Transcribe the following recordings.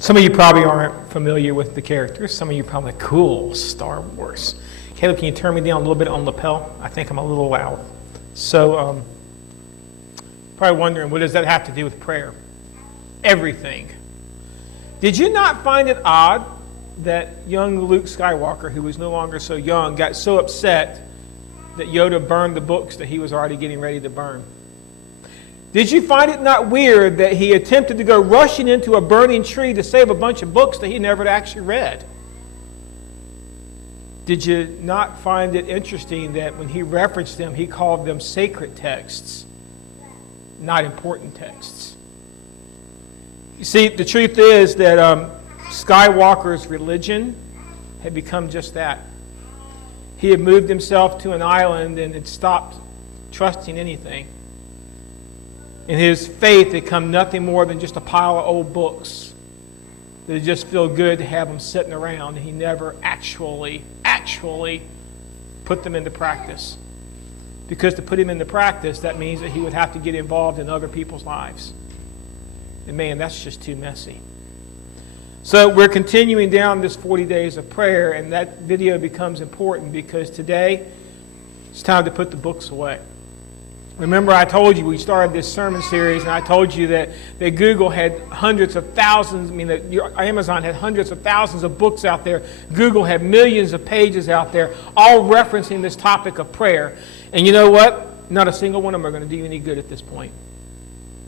Some of you probably aren't familiar with the characters. Some of you probably cool, Star Wars. Caleb, can you turn me down a little bit on lapel? I think I'm a little loud. So, probably wondering, what does that have to do with prayer? Everything. Did you not find it odd that young Luke Skywalker, who was no longer so young, got so upset that Yoda burned the books that he was already getting ready to burn? Did you find it not weird that he attempted to go rushing into a burning tree to save a bunch of books that he never actually read? Did you not find it interesting that when he referenced them, he called them sacred texts, not important texts? You see, the truth is that Skywalker's religion had become just that. He had moved himself to an island and had stopped trusting anything. And his faith had come nothing more than just a pile of old books that just feel good to have them sitting around. And he never actually put them into practice. Because to put him into practice, that means that he would have to get involved in other people's lives. And man, that's just too messy. So we're continuing down this 40 days of prayer, and that video becomes important because today it's time to put the books away. Remember, I told you we started this sermon series, and I told you that Google had hundreds of thousands, that Amazon had hundreds of thousands of books out there. Google had millions of pages out there, all referencing this topic of prayer. And you know what? Not a single one of them are going to do you any good at this point.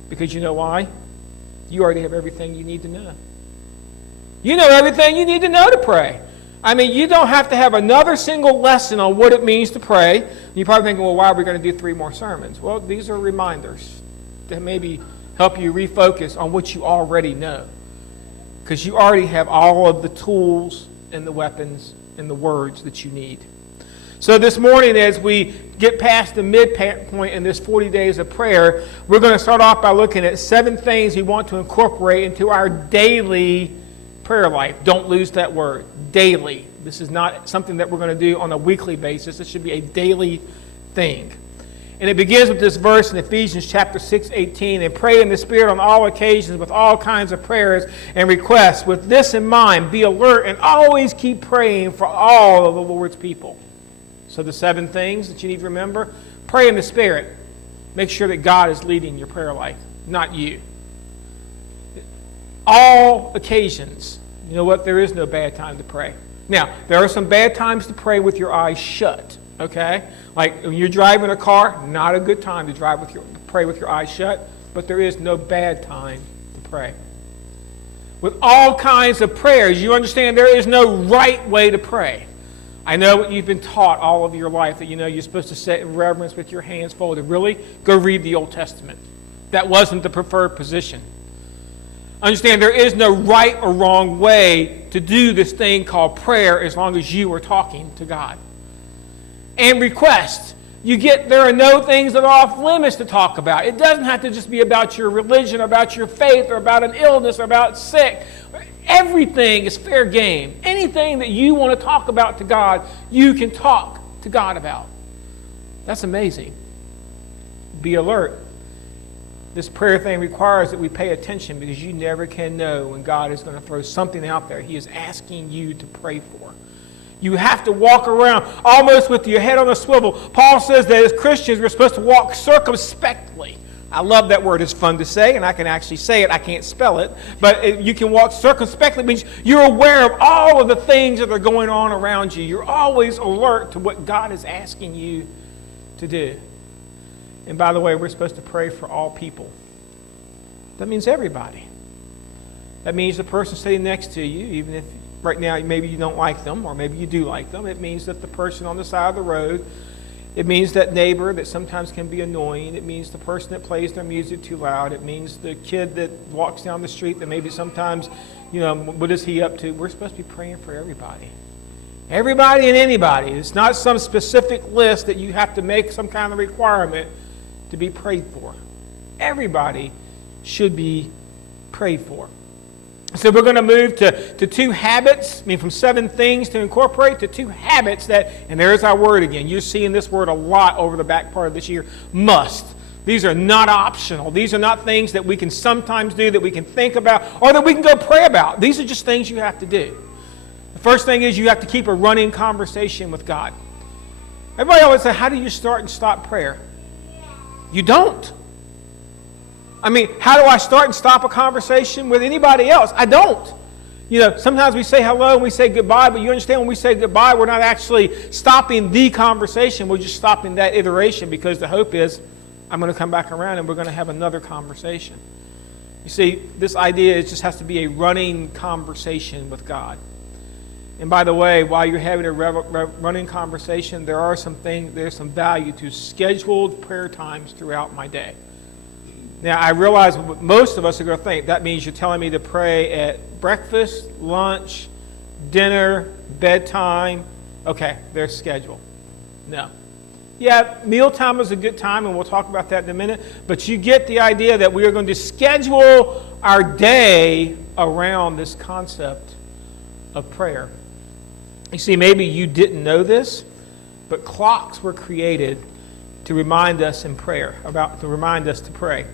Because you know why? You already have everything you need to know. You know everything you need to know to pray. You don't have to have another single lesson on what it means to pray. You're probably thinking, well, why are we going to do 3 more sermons? Well, these are reminders to maybe help you refocus on what you already know. Because you already have all of the tools and the weapons and the words that you need. So this morning, as we get past the midpoint in this 40 days of prayer, we're going to start off by looking at 7 things we want to incorporate into our daily prayer life. Don't lose that word, daily. This is not something that we're going to do on a weekly basis. This should be a daily thing. And it begins with this verse in Ephesians chapter 6:18, and pray in the Spirit on all occasions with all kinds of prayers and requests. With this in mind, be alert and always keep praying for all of the Lord's people. So the 7 things that you need to remember: pray in the Spirit. Make sure that God is leading your prayer life, not you. All occasions. You know what? There is no bad time to pray. Now, there are some bad times to pray with your eyes shut, okay? Like when you're driving a car, not a good time to pray with your eyes shut, but there is no bad time to pray. With all kinds of prayers, you understand there is no right way to pray. I know what you've been taught all of your life, that you're supposed to sit in reverence with your hands folded. Really? Go read the Old Testament. That wasn't the preferred position. Understand, there is no right or wrong way to do this thing called prayer as long as you are talking to God. And requests. There are no things that are off limits to talk about. It doesn't have to just be about your religion, or about your faith, or about an illness, or about sick. Everything is fair game. Anything that you want to talk about to God, you can talk to God about. That's amazing. Be alert. This prayer thing requires that we pay attention, because you never can know when God is going to throw something out there He is asking you to pray for. You have to walk around almost with your head on a swivel. Paul says that as Christians we're supposed to walk circumspectly. I love that word. It's fun to say, and I can actually say it. I can't spell it. But you can walk circumspectly. It means you're aware of all of the things that are going on around you. You're always alert to what God is asking you to do. And by the way, we're supposed to pray for all people. That means everybody. That means the person sitting next to you, even if right now maybe you don't like them, or maybe you do like them. It means that the person on the side of the road. It means that neighbor that sometimes can be annoying. It means the person that plays their music too loud. It means the kid that walks down the street that maybe sometimes, what is he up to? We're supposed to be praying for everybody. Everybody and anybody. It's not some specific list that you have to make some kind of requirement to be prayed for. Everybody should be prayed for. So we're going to move to 2 habits, from 7 things to incorporate to 2 habits that, and there's our word again. You're seeing this word a lot over the back part of this year, must. These are not optional. These are not things that we can sometimes do, that we can think about, or that we can go pray about. These are just things you have to do. The first thing is you have to keep a running conversation with God. Everybody always say, how do you start and stop prayer? You don't. I mean, how do I start and stop a conversation with anybody else? I don't. Sometimes we say hello and we say goodbye, but you understand when we say goodbye, we're not actually stopping the conversation. We're just stopping that iteration, because the hope is I'm going to come back around and we're going to have another conversation. You see, this idea just has to be a running conversation with God. And by the way, while you're having a running conversation, there's some value to scheduled prayer times throughout my day. Now, I realize what most of us are going to think. That means you're telling me to pray at breakfast, lunch, dinner, bedtime. Okay, there's schedule. No. Yeah, mealtime is a good time, and we'll talk about that in a minute. But you get the idea that we are going to schedule our day around this concept of prayer. You see, maybe you didn't know this, but clocks were created to remind us in prayer, to remind us to pray.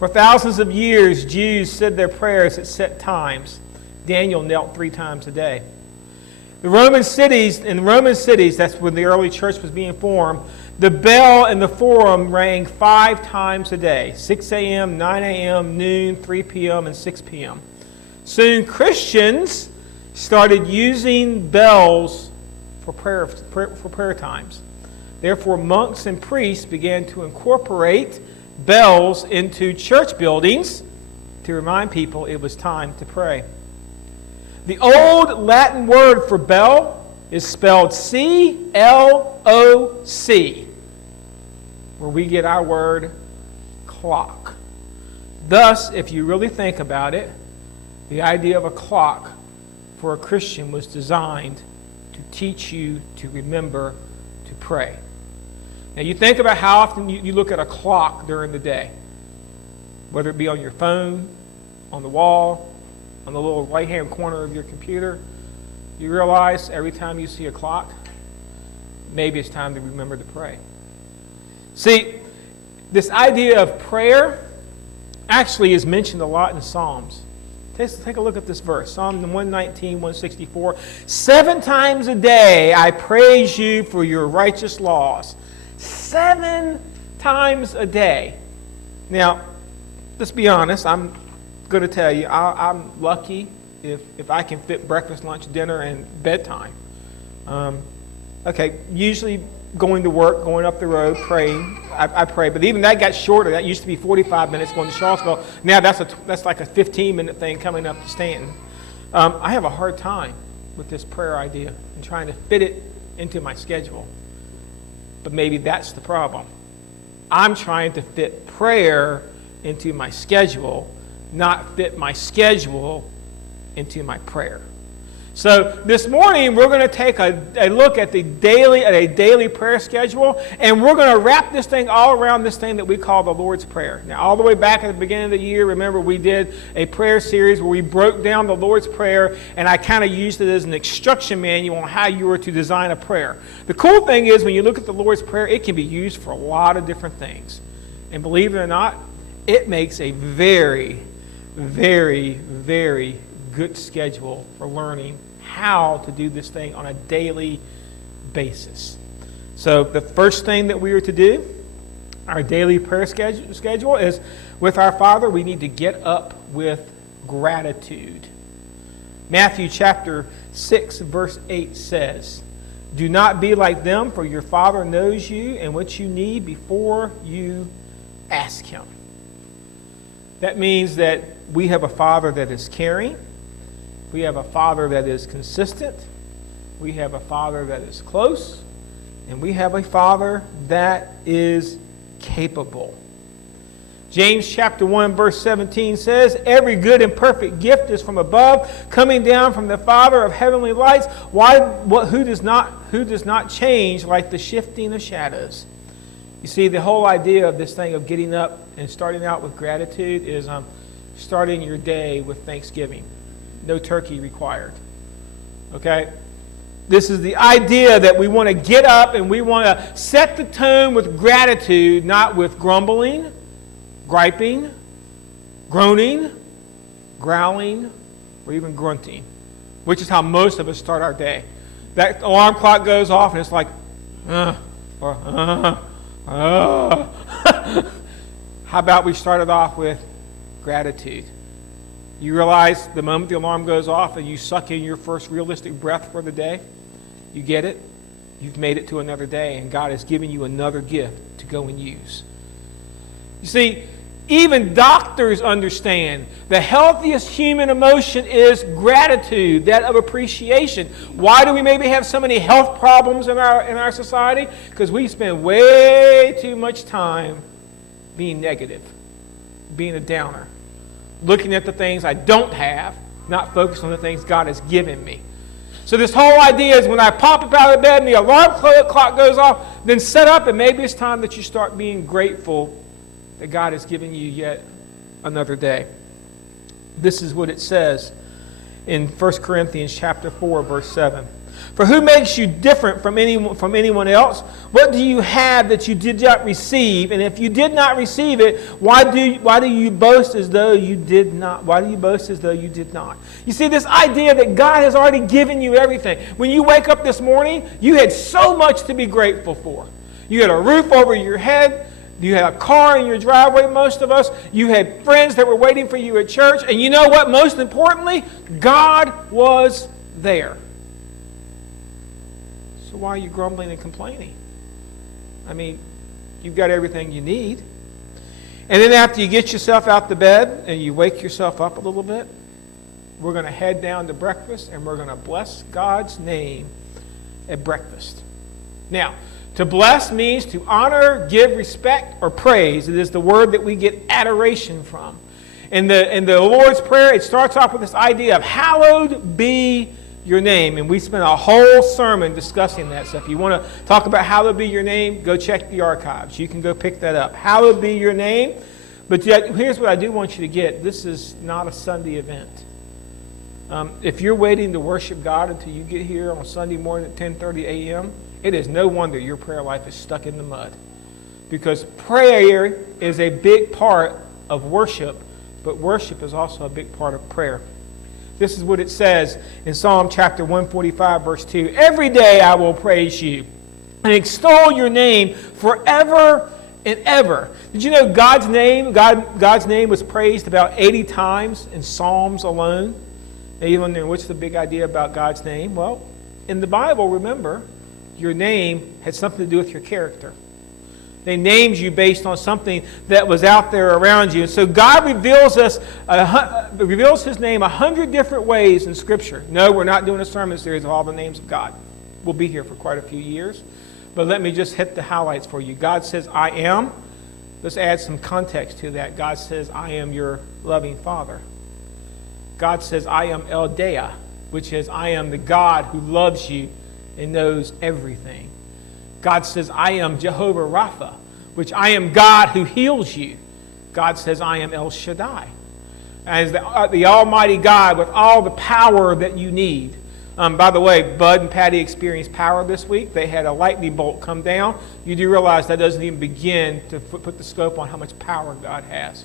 For thousands of years, Jews said their prayers at set times. Daniel knelt 3 times a day. In Roman cities, that's when the early church was being formed, the bell in the forum rang 5 times a day, 6 a.m., 9 a.m., noon, 3 p.m., and 6 p.m. Soon Christians started using bells for prayer times. Therefore, monks and priests began to incorporate bells into church buildings to remind people it was time to pray. The old Latin word for bell is spelled C-L-O-C, where we get our word clock. Thus, if you really think about it, the idea of a clock for a Christian was designed to teach you to remember to pray. Now, you think about how often you look at a clock during the day, whether it be on your phone, on the wall, on the little right-hand corner of your computer. You realize every time you see a clock, maybe it's time to remember to pray. See, this idea of prayer actually is mentioned a lot in Psalms. Take a look at this verse, Psalm 119, 164. 7 times a day I praise you for your righteous laws. 7 times a day. Now, let's be honest. I'm going to tell you, I'm lucky if I can fit breakfast, lunch, dinner, and bedtime. Usually going to work, going up the road, praying. I pray, but even that got shorter. That used to be 45 minutes going to Charlottesville. Now that's like a 15-minute thing coming up to Stanton. I have a hard time with this prayer idea and trying to fit it into my schedule. But maybe that's the problem. I'm trying to fit prayer into my schedule, not fit my schedule into my prayer. So this morning we're going to take a look at a daily prayer schedule, and we're going to wrap this thing all around this thing that we call the Lord's Prayer. Now, all the way back at the beginning of the year, remember we did a prayer series where we broke down the Lord's Prayer, and I kind of used it as an instruction manual on how you were to design a prayer. The cool thing is when you look at the Lord's Prayer, it can be used for a lot of different things. And believe it or not, it makes a very, very, very good schedule for learning how to do this thing on a daily basis. So the first thing that we are to do, our daily prayer schedule is with our Father, we need to get up with gratitude. Matthew chapter 6, verse 8 says, "Do not be like them, for your Father knows you and what you need before you ask Him." That means that we have a Father that is caring. We have a Father that is consistent. We have a Father that is close. And we have a Father that is capable. James chapter 1, verse 17 says, "Every good and perfect gift is from above, coming down from the Father of heavenly lights, who does not change like the shifting of shadows." You see, the whole idea of this thing of getting up and starting out with gratitude is starting your day with thanksgiving. No turkey required. Okay? This is the idea that we want to get up and we want to set the tone with gratitude, not with grumbling, griping, groaning, growling, or even grunting, which is how most of us start our day. That alarm clock goes off and it's like, or How about we start it off with gratitude? You realize the moment the alarm goes off and you suck in your first realistic breath for the day, you get it? You've made it to another day, and God has given you another gift to go and use. You see, even doctors understand the healthiest human emotion is gratitude, that of appreciation. Why do we maybe have so many health problems in our society? Because we spend way too much time being negative, being a downer, looking at the things I don't have, not focused on the things God has given me. So this whole idea is when I pop up out of bed and the alarm clock goes off, then set up, and maybe it's time that you start being grateful that God has given you yet another day. This is what it says in 1 Corinthians chapter 4, verse 7. For who makes you different from anyone else? What do you have that you did not receive? And if you did not receive it, why do you boast as though you did not? Why do you boast as though you did not? You see, this idea that God has already given you everything. When you wake up this morning, you had so much to be grateful for. You had a roof over your head. You had a car in your driveway, most of us. You had friends that were waiting for you at church. And you know what? Most importantly, God was there. So why are you grumbling and complaining? I mean, you've got everything you need. And then after you get yourself out the bed and you wake yourself up a little bit, we're going to head down to breakfast and we're going to bless God's name at breakfast. Now, to bless means to honor, give respect, or praise. It is the word that we get adoration from. In the Lord's Prayer, it starts off with this idea of hallowed be your name. And we spent a whole sermon discussing that. So if you want to talk about hallowed be your name, go check the archives. You can go pick that up. Hallowed be your name. But yet, here's what I do want you to get. This is not a Sunday event. If you're waiting to worship God until you get here on Sunday morning at 10:30 a.m., it is no wonder your prayer life is stuck in the mud. Because prayer is a big part of worship, but worship is also a big part of prayer. This is what it says in Psalm chapter 145, verse 2. Every day I will praise you and extol your name forever and ever. Did you know God's name was praised about 80 times in Psalms alone? Now you wonder, what's the big idea about God's name? Well, in the Bible, remember, your name had something to do with your character. They named you based on something that was out there around you. And so God reveals His name 100 different ways in Scripture. No, we're not doing a sermon series of all the names of God. We'll be here for quite a few years. But let me just hit the highlights for you. God says, I am. Let's add some context to that. God says, I am your loving Father. God says, I am El Dea, which is, I am the God who loves you and knows everything. God says, I am Jehovah Rapha, which I am God who heals you. God says, I am El Shaddai, as the Almighty God with all the power that you need. By the way, Bud and Patty experienced power this week. They had a lightning bolt come down. You do realize that doesn't even begin to put the scope on how much power God has.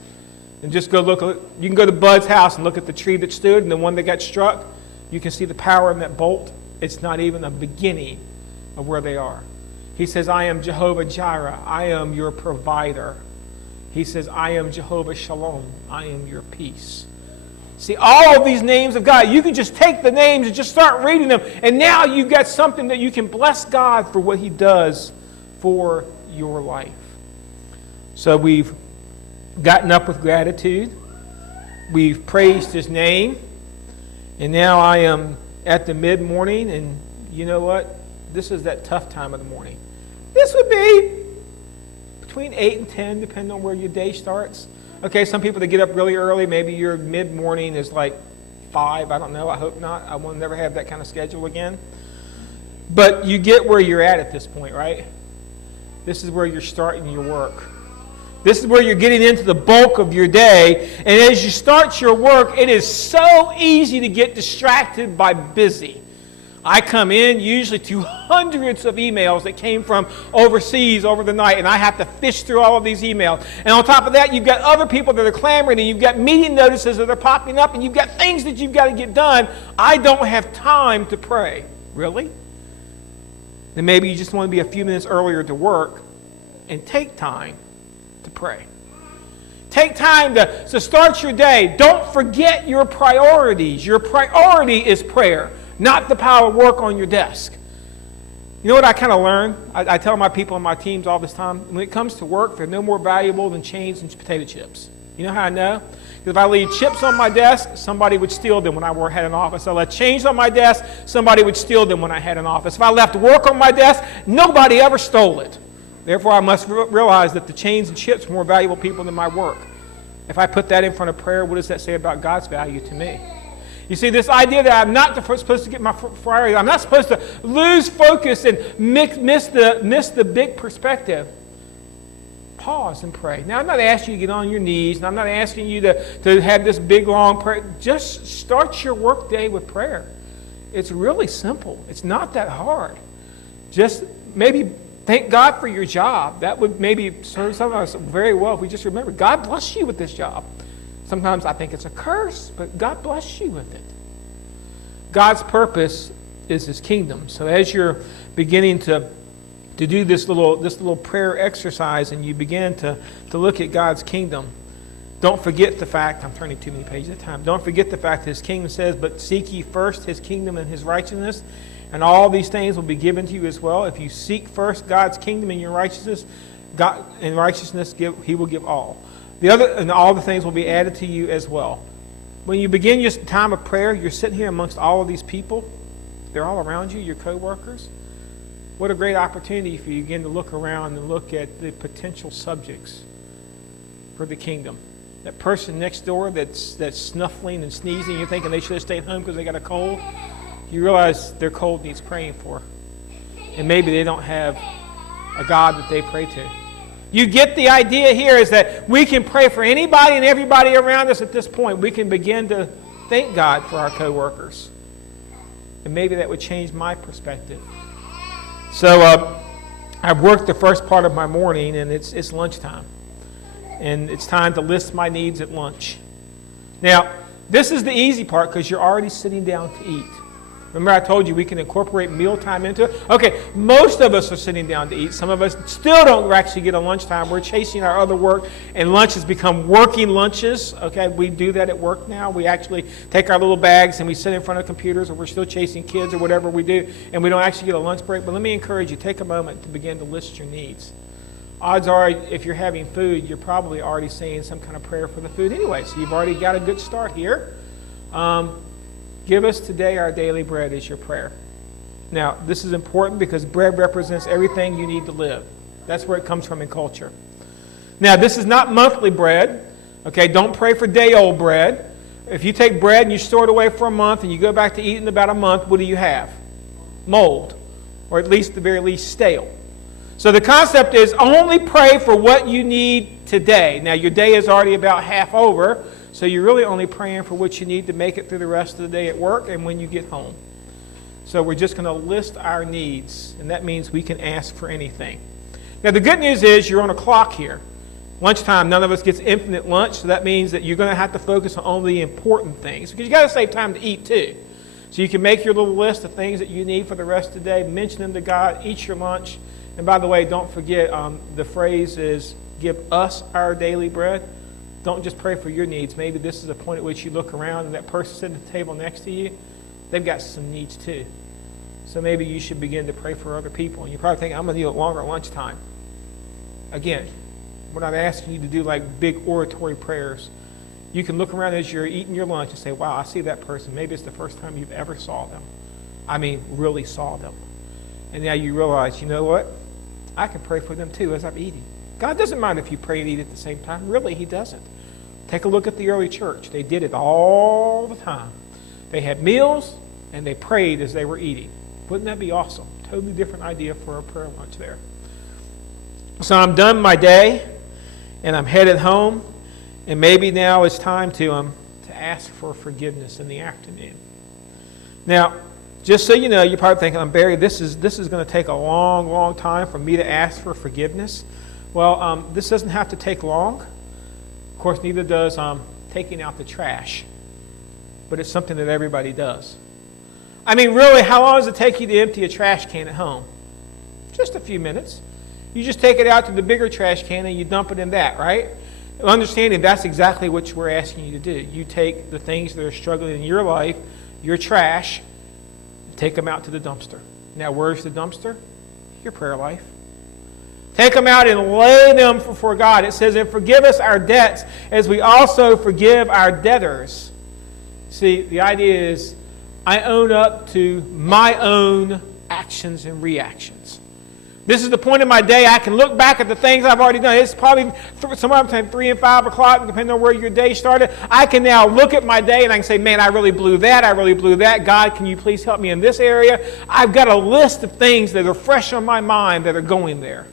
And just go look. You can go to Bud's house and look at the tree that stood and the one that got struck. You can see the power in that bolt. It's not even a beginning of where they are. He says, I am Jehovah Jireh. I am your provider. He says, I am Jehovah Shalom. I am your peace. See, all of these names of God, you can just take the names and just start reading them. And now you've got something that you can bless God for what He does for your life. So we've gotten up with gratitude. We've praised His name. And now I am at the mid-morning, and you know what? This is that tough time of the morning. This would be between 8 and 10, depending on where your day starts. Okay, some people that get up really early, maybe your mid-morning is like 5. I don't know. I hope not. I will never have that kind of schedule again. But you get where you're at this point, right? This is where you're starting your work. This is where you're getting into the bulk of your day. And as you start your work, it is so easy to get distracted by busy. I come in usually to hundreds of emails that came from overseas over the night, and I have to fish through all of these emails. And on top of that, you've got other people that are clamoring, and you've got meeting notices that are popping up, and you've got things that you've got to get done. I don't have time to pray. Really? Then maybe you just want to be a few minutes earlier to work and take time to pray. Take time to start your day. Don't forget your priorities. Your priority is prayer, not the pile of work on your desk. You know what I kind of learned? I tell my people on my teams all this time, when it comes to work, they're no more valuable than chains and potato chips. You know how I know? Because if I leave chips on my desk, somebody would steal them when I had an office. I left chains on my desk, somebody would steal them when I had an office. If I left work on my desk, nobody ever stole it. Therefore, I must realize that the chains and chips are more valuable people than my work. If I put that in front of prayer, what does that say about God's value to me? You see, this idea that I'm not supposed to get my priority, I'm not supposed to lose focus and miss the big perspective. Pause and pray. Now, I'm not asking you to get on your knees, and I'm not asking you to have this big, long prayer. Just start your work day with prayer. It's really simple. It's not that hard. Just maybe thank God for your job. That would maybe serve some of us very well if we just remember, God bless you with this job. Sometimes I think it's a curse, but God bless you with it. God's purpose is His kingdom. So as you're beginning to do this little prayer exercise and you begin to look at God's kingdom, don't forget the fact, I'm turning too many pages at a time, don't forget the fact that His kingdom says, but seek ye first His kingdom and His righteousness, and all these things will be given to you as well. If you seek first God's kingdom and your righteousness, God in righteousness He will give all. And all the things will be added to you as well. When you begin your time of prayer, you're sitting here amongst all of these people. They're all around you, your co-workers. What a great opportunity for you to begin to look around and look at the potential subjects for the kingdom. That person next door that's snuffling and sneezing, you're thinking they should have stayed home because they got a cold. You realize their cold needs praying for. And maybe they don't have a God that they pray to. You get the idea here is that we can pray for anybody and everybody around us at this point. We can begin to thank God for our coworkers. And maybe that would change my perspective. So I've worked the first part of my morning, and it's lunchtime. And it's time to list my needs at lunch. Now, this is the easy part because you're already sitting down to eat. Remember I told you we can incorporate mealtime into it? Okay, most of us are sitting down to eat. Some of us still don't actually get a lunchtime. We're chasing our other work, and lunch has become working lunches. Okay, we do that at work now. We actually take our little bags and we sit in front of computers, or we're still chasing kids or whatever we do, and we don't actually get a lunch break. But let me encourage you, take a moment to begin to list your needs. Odds are, if you're having food, you're probably already saying some kind of prayer for the food anyway, so you've already got a good start here. Give us today our daily bread is your prayer. Now, this is important because bread represents everything you need to live. That's where it comes from in culture. Now, this is not monthly bread. Okay, don't pray for day-old bread. If you take bread and you store it away for a month and you go back to eat in about a month, what do you have? Mold, or at least, the very least, stale. So the concept is only pray for what you need today. Now, your day is already about half over, so you're really only praying for what you need to make it through the rest of the day at work and when you get home. So we're just going to list our needs, and that means we can ask for anything. Now, the good news is you're on a clock here. Lunchtime, none of us gets infinite lunch, so that means that you're going to have to focus on only the important things, because you got to save time to eat too. So you can make your little list of things that you need for the rest of the day, mention them to God, eat your lunch. And by the way, don't forget, the phrase is, give us our daily bread. Don't just pray for your needs. Maybe this is a point at which you look around and that person sitting at the table next to you, they've got some needs too. So maybe you should begin to pray for other people. And you probably think, I'm going to need a longer lunchtime. Again, we're not asking you to do like big oratory prayers. You can look around as you're eating your lunch and say, wow, I see that person. Maybe it's the first time you've ever saw them. I mean, really saw them. And now you realize, you know what? I can pray for them too as I'm eating. God doesn't mind if you pray and eat at the same time. Really, He doesn't. Take a look at the early church. They did it all the time. They had meals and they prayed as they were eating. Wouldn't that be awesome? Totally different idea for a prayer lunch there. So I'm done my day and I'm headed home. And maybe now it's time to ask for forgiveness in the afternoon. Now, Just so you know, you're probably thinking, Barry, this is going to take a long, long time for me to ask for forgiveness. Well, this doesn't have to take long. Of course, neither does taking out the trash. But it's something that everybody does. I mean, really, how long does it take you to empty a trash can at home? Just a few minutes. You just take it out to the bigger trash can and you dump it in that, right? Understanding that's exactly what we're asking you to do. You take the things that are struggling in your life, your trash, and take them out to the dumpster. Now, where's the dumpster? Your prayer life. Take them out and lay them before God. It says, and forgive us our debts as we also forgive our debtors. See, the idea is I own up to my own actions and reactions. This is the point of my day. I can look back at the things I've already done. It's probably somewhere between 3 and 5 o'clock, depending on where your day started. I can now look at my day and I can say, man, I really blew that. I really blew that. God, can you please help me in this area? I've got a list of things that are fresh on my mind that are going there.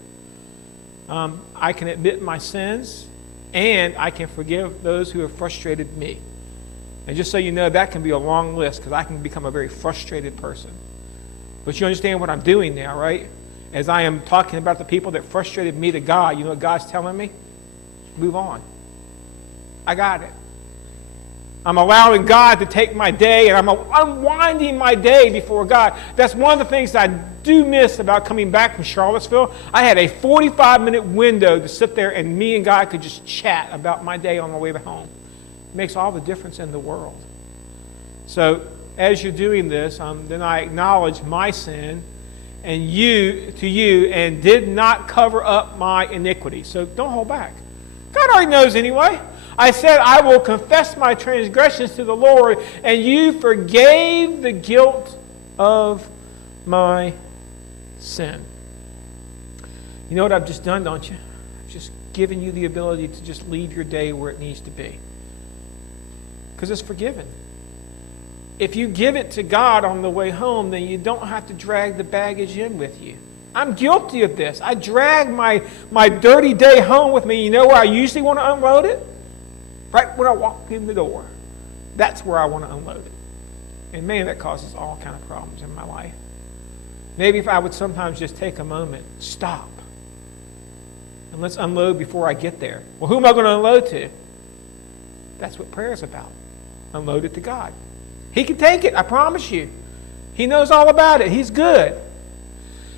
I can admit my sins, and I can forgive those who have frustrated me. And just so you know, that can be a long list because I can become a very frustrated person. But you understand what I'm doing now, right? As I am talking about the people that frustrated me to God, you know what God's telling me? Move on. I got it. I'm allowing God to take my day, and I'm unwinding my day before God. That's one of the things that I do miss about coming back from Charlottesville. I had a 45-minute window to sit there, and me and God could just chat about my day on the way home. It makes all the difference in the world. So as you're doing this, then I acknowledge my sin and and did not cover up my iniquity. So don't hold back. God already knows anyway. I said, I will confess my transgressions to the Lord, and you forgave the guilt of my sin. You know what I've just done, don't you? I've just given you the ability to just leave your day where it needs to be. Because it's forgiven. If you give it to God on the way home, then you don't have to drag the baggage in with you. I'm guilty of this. I drag my dirty day home with me. You know where I usually want to unload it? Right when I walk in the door. That's where I want to unload it. And man, that causes all kind of problems in my life. Maybe if I would sometimes just take a moment, stop, and let's unload before I get there. Well, who am I going to unload to? That's what prayer is about. Unload it to God. He can take it, I promise you. He knows all about it. He's good.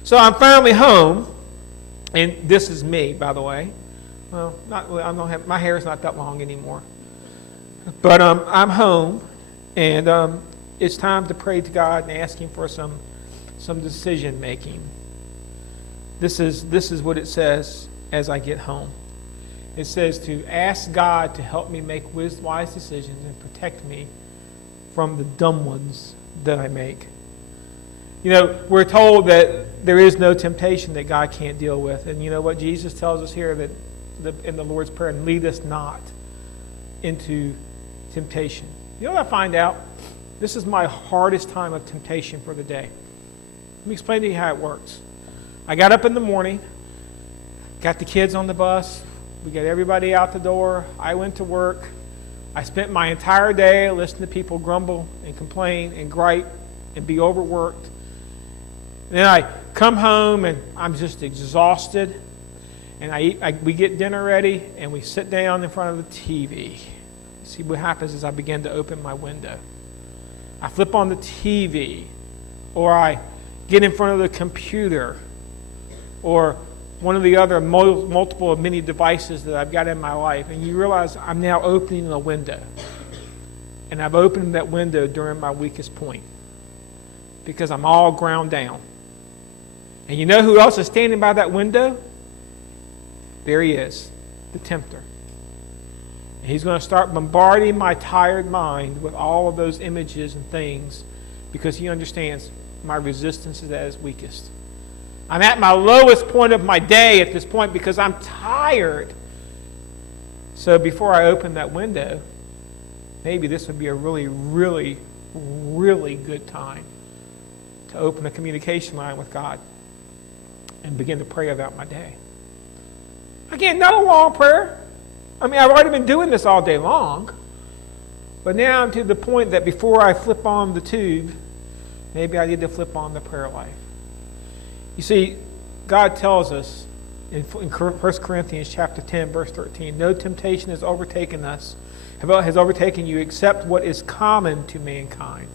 So I'm finally home, and this is me, by the way. Well, not really, my hair is not that long anymore. But I'm home, and it's time to pray to God and ask Him for some decision making. This is what it says as I get home. It says to ask God to help me make wise decisions and protect me from the dumb ones that I make. You know, we're told that there is no temptation that God can't deal with. And you know what Jesus tells us here that in the Lord's Prayer, and lead us not into temptation. You know what I find out? This is my hardest time of temptation for the day. Let me explain to you how it works. I got up in the morning, got the kids on the bus, we got everybody out the door, I went to work. I spent my entire day listening to people grumble and complain and gripe and be overworked. And then I come home and I'm just exhausted. And we get dinner ready and we sit down in front of the TV. See, what happens is I begin to open my window. I flip on the TV, or I get in front of the computer, or one of the other multiple of many devices that I've got in my life, and you realize I'm now opening a window. And I've opened that window during my weakest point because I'm all ground down. And you know who else is standing by that window? There he is, the tempter. And he's going to start bombarding my tired mind with all of those images and things because he understands my resistance is at its weakest. I'm at my lowest point of my day at this point because I'm tired. So before I open that window, maybe this would be a really, really, really good time to open a communication line with God and begin to pray about my day. Again, not a long prayer. I mean, I've already been doing this all day long. But now I'm to the point that before I flip on the tube Maybe I need to flip on the prayer life. You see, God tells us in 1 Corinthians chapter 10, verse 13, no temptation has overtaken us, has overtaken you except what is common to mankind.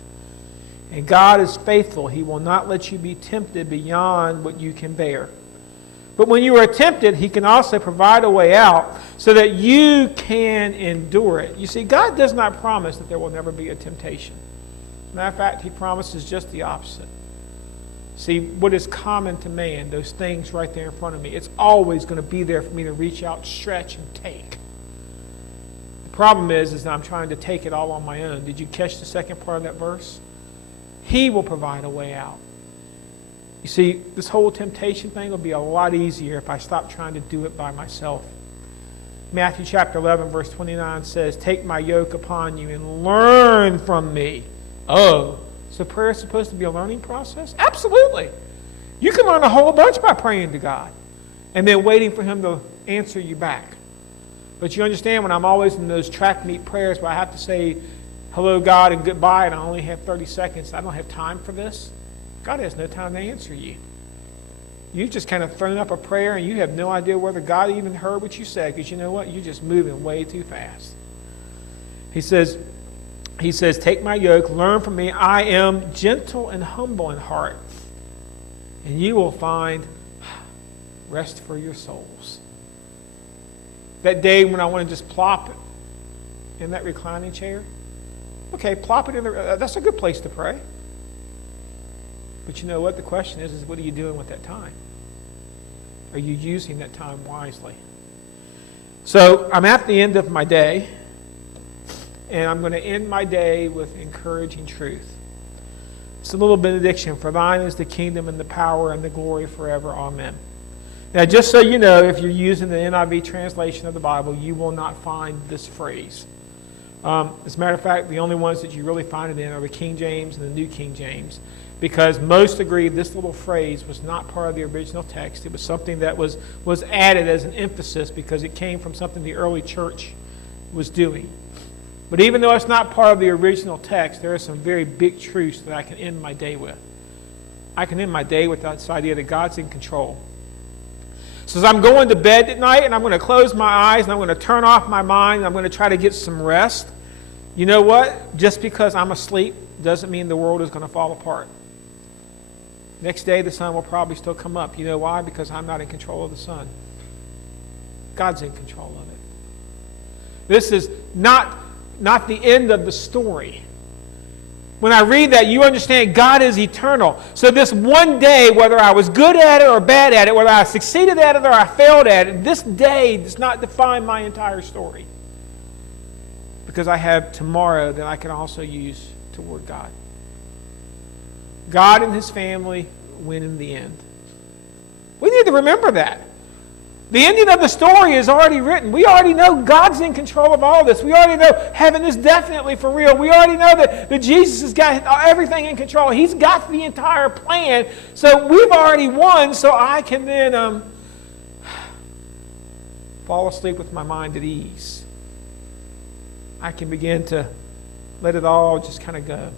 And God is faithful. He will not let you be tempted beyond what you can bear. But when you are tempted, He can also provide a way out so that you can endure it. You see, God does not promise that there will never be a temptation. Matter of fact, He promises just the opposite. See, what is common to man, those things right there in front of me, it's always going to be there for me to reach out, stretch, and take. The problem is that I'm trying to take it all on my own. Did you catch the second part of that verse? He will provide a way out. You see, this whole temptation thing will be a lot easier if I stop trying to do it by myself. Matthew chapter 11, verse 29 says, take my yoke upon you and learn from me. Oh, so prayer is supposed to be a learning process? Absolutely. You can learn a whole bunch by praying to God and then waiting for Him to answer you back. But you understand, when I'm always in those track meet prayers where I have to say, hello, God, and goodbye, and I only have 30 seconds, I don't have time for this. God has no time to answer you. You've just kind of thrown up a prayer and you have no idea whether God even heard what you said, because you know what? You're just moving way too fast. He says, take my yoke, learn from me. I am gentle and humble in heart, and you will find rest for your souls. That day when I want to just plop it in that reclining chair, okay, plop it in there. That's a good place to pray. But you know what? The question is what are you doing with that time? Are you using that time wisely? So I'm at the end of my day, and I'm going to end my day with encouraging truth. It's a little benediction. For thine is the kingdom and the power and the glory forever. Amen. Now, just so you know, if you're using the NIV translation of the Bible, you will not find this phrase. As a matter of fact, the only ones that you really find it in are the King James and the New King James, because most agree this little phrase was not part of the original text. It was something that was added as an emphasis because it came from something the early church was doing. But even though it's not part of the original text, there are some very big truths that I can end my day with. I can end my day with this idea that God's in control. So as I'm going to bed at night and I'm going to close my eyes and I'm going to turn off my mind and I'm going to try to get some rest, you know what? Just because I'm asleep doesn't mean the world is going to fall apart. Next day the sun will probably still come up. You know why? Because I'm not in control of the sun. God's in control of it. This is not the end of the story. When I read that, you understand God is eternal. So this one day, whether I was good at it or bad at it, whether I succeeded at it or I failed at it, this day does not define my entire story. Because I have tomorrow that I can also use toward God. God and His family win in the end. We need to remember that. The ending of the story is already written. We already know God's in control of all this. We already know heaven is definitely for real. We already know that Jesus has got everything in control. He's got the entire plan. So we've already won, so I can then fall asleep with my mind at ease. I can begin to let it all just kind of go.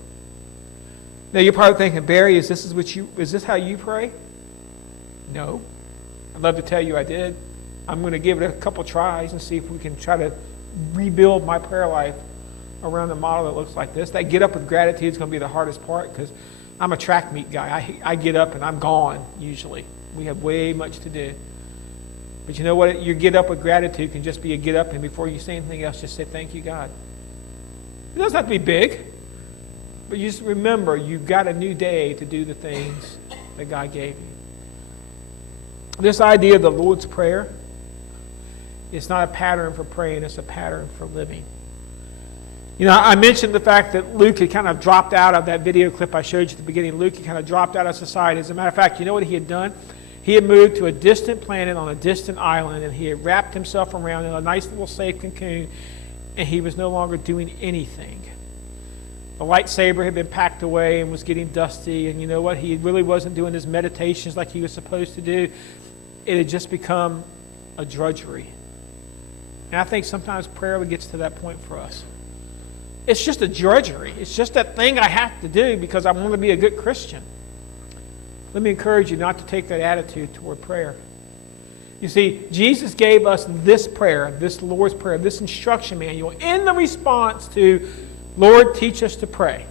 Now you're probably thinking, Barry, is this how you pray? No. I'd love to tell you I did. I'm going to give it a couple tries and see if we can try to rebuild my prayer life around a model that looks like this. That get up with gratitude is going to be the hardest part because I'm a track meet guy. I get up and I'm gone usually. We have way much to do. But you know what? Your get up with gratitude can just be a get up and before you say anything else, just say, thank you, God. It doesn't have to be big. But you just remember, you've got a new day to do the things that God gave you. This idea of the Lord's Prayer, it's not a pattern for praying, it's a pattern for living. You know, I mentioned the fact that Luke had kind of dropped out of that video clip I showed you at the beginning. Luke had kind of dropped out of society. As a matter of fact, you know what he had done? He had moved to a distant planet on a distant island, and he had wrapped himself around in a nice little safe cocoon, and he was no longer doing anything. The lightsaber had been packed away and was getting dusty, and you know what? He really wasn't doing his meditations like he was supposed to do. It had just become a drudgery. And I think sometimes prayer gets to that point for us. It's just a drudgery. It's just that thing I have to do because I want to be a good Christian. Let me encourage you not to take that attitude toward prayer. You see, Jesus gave us this prayer, this Lord's Prayer, this instruction manual in the response to, Lord, teach us to pray.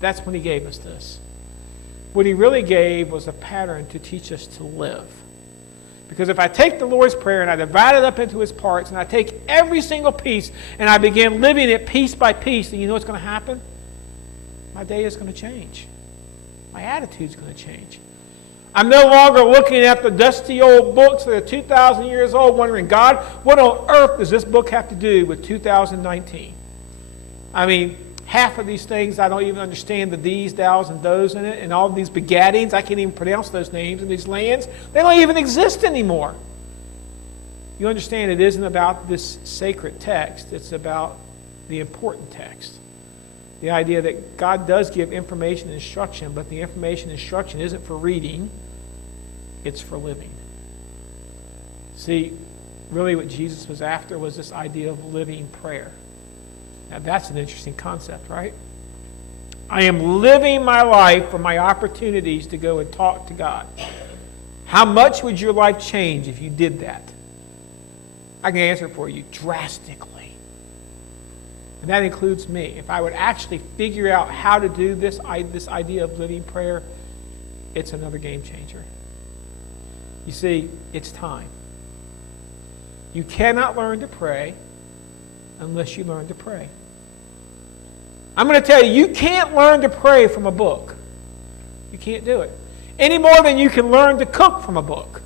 That's when he gave us this. What he really gave was a pattern to teach us to live. Because if I take the Lord's Prayer and I divide it up into its parts and I take every single piece and I begin living it piece by piece, then you know what's going to happen? My day is going to change. My attitude is going to change. I'm no longer looking at the dusty old books that are 2,000 years old wondering, God, what on earth does this book have to do with 2019? I mean, half of these things I don't even understand the these, thous, and those in it, and all of these begattings, I can't even pronounce those names, and these lands, they don't even exist anymore. You understand it isn't about this sacred text, it's about the important text. The idea that God does give information and instruction, but the information and instruction isn't for reading, it's for living. See, really what Jesus was after was this idea of living prayer. Now that's an interesting concept, right? I am living my life for my opportunities to go and talk to God. How much would your life change if you did that? I can answer for you, drastically. And that includes me. If I would actually figure out how to do this idea of living prayer, it's another game changer. You see, it's time. You cannot learn to pray unless you learn to pray. I'm going to tell you, you can't learn to pray from a book. You can't do it. Any more than you can learn to cook from a book.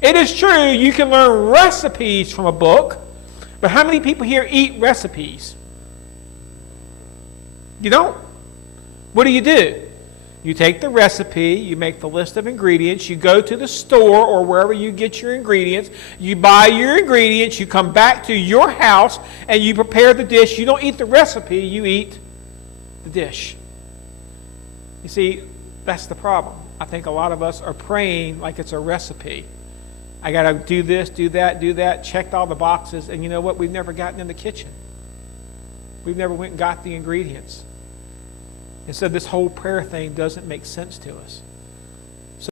It is true, you can learn recipes from a book, but how many people here eat recipes? You don't. What do? You take the recipe, you make the list of ingredients, you go to the store or wherever you get your ingredients, you buy your ingredients, you come back to your house, and you prepare the dish. You don't eat the recipe, you eat the dish. You see, that's the problem. I think a lot of us are praying like it's a recipe. I got to do this, do that, checked all the boxes, and you know what? We've never gotten in the kitchen. We've never went and got the ingredients. And so this whole prayer thing doesn't make sense to us.